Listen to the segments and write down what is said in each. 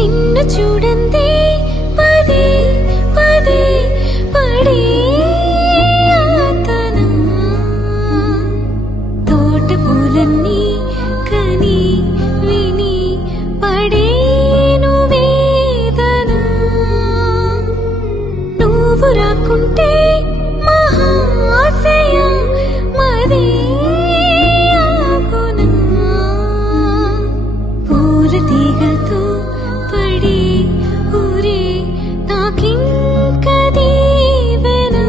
నిన్ను చూడందే పదే పదే పడే ఆతన తోట పూలన్నీ కని విని పడేను వేదన నువ్వు రాకుంటే మహాశయ మదే ఆగునా పూల తీగతో పడి ఊరే నాకింక దీవెనా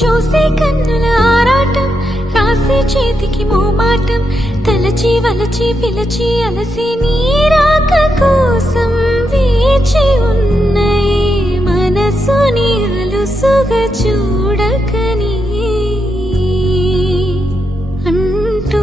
చూసే కన్నుల ఆరాటం రాసే చేతికి మోమాటం తలచి వలచి పిలచి అలసి నీరాక కోసం వేచి ఉన్నయి మనసుని అలుసుగా చూడకని అంటూ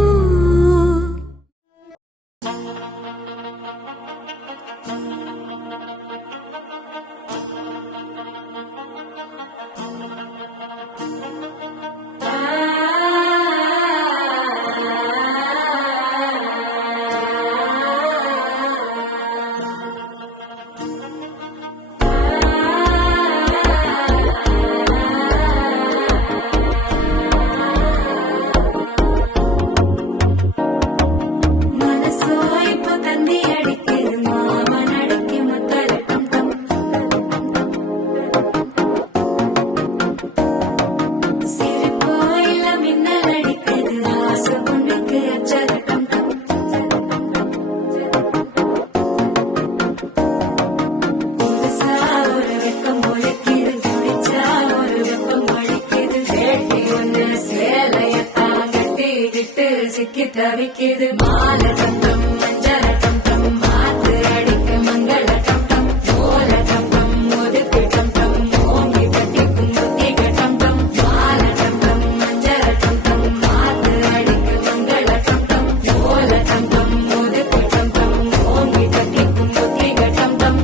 சிக்கி தவிக்குது மால தந்தம் மஞ்சள தந்தம் மாத்து அடிக்க மங்கள தந்தம் ஓல தந்தம் ஒதுக்கு தந்தம் ஓங்கி கட்டிக்கும் புத்திக தந்தம் மால தந்தம் மஞ்சள தந்தம் மாத்து அடிக்க மங்கள தந்தம் ஓல தந்தம் ஒதுக்கு தந்தம் ஓங்கி கட்டிக்கும் புத்திக தந்தம்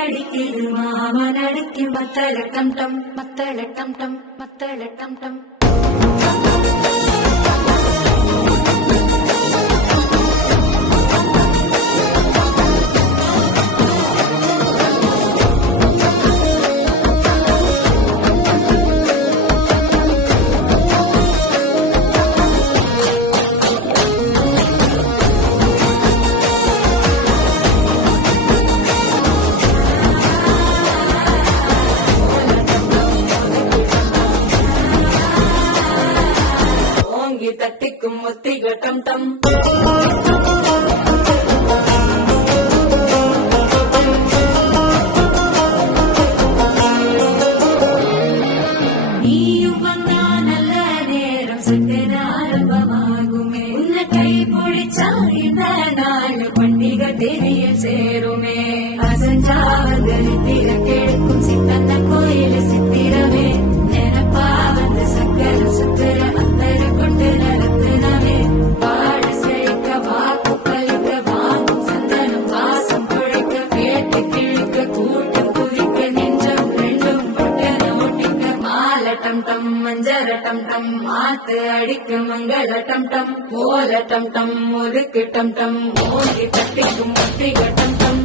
அடிக்குது மாமன் அடிக்கு மத்தள டம் டம் மத்தள டம் டம் மத்தள டம் டம் தட்டிக்கும் ஒத்திக டம் டம் நீயும் வந்தா நல்ல நேரம் சட்டென ஆரம்பமாகுமே உன்னை கை பிடிச்சா இந்த நாள் பண்டிகை தேதியில் சேருமே அசஞ்சா வந்து நித்திர கேட்கும் சித்தன்ன கோயில் சித்திரமே நினைப்பா வந்து சக்கர சுத்திர அத்தர கொண்டு நடத்தினவே பாடு செழிக்க வாக்கு பலிக்க வாங்கும் சந்தனம் வாசம் குழைக்க கேட்டு கிழிக்க கூட்டம் குதிக்க நெஞ்சம் ரெண்டும் பொட்டன ஒட்டிக்க மால டம் டம் மஞ்சர டம் டம் மாத்து அடிக்க மங்கள டம் டம் ஓல டம் டம் ஒதுக்கு டம் டம் ஓங்கி தட்டிக்கும் ஒத்திக டம் டம்